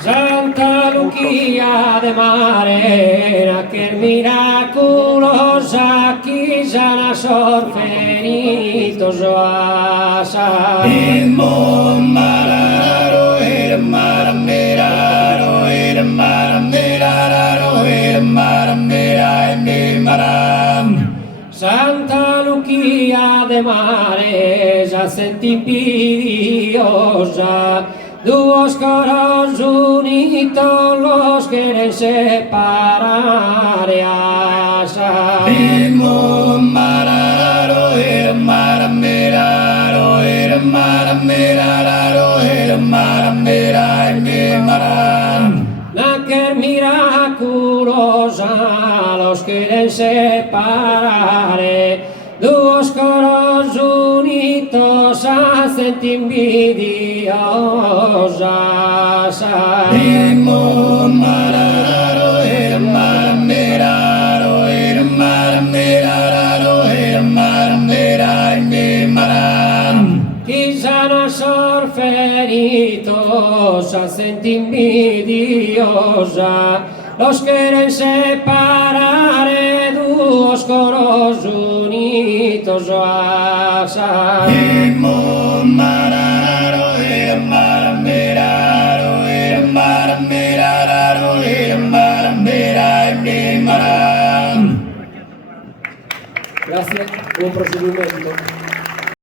Santa Lucia de Mare, che miraculosa chi sana sorferito soasa. Imo mararo, marameraro, marameraro, maramerai, maram. Santa Lucia de Mare, ya sentí pidiosa, dos coros unidos los quieren separar. Imo mararo, marameraro, marameraro, maramerai, maram. Naquel miraculosa los quieren separar, dos coros unidos hacen envidiosas. Imo mararo, marameraro, marameraro, maramerai, maram. Quizá no sorferitos hacen envidiosa, los quieren separar, dos coros unidos. Imo mararo, marameraro, marameraro, maramerai, maram. Gracias, buon proseguimento.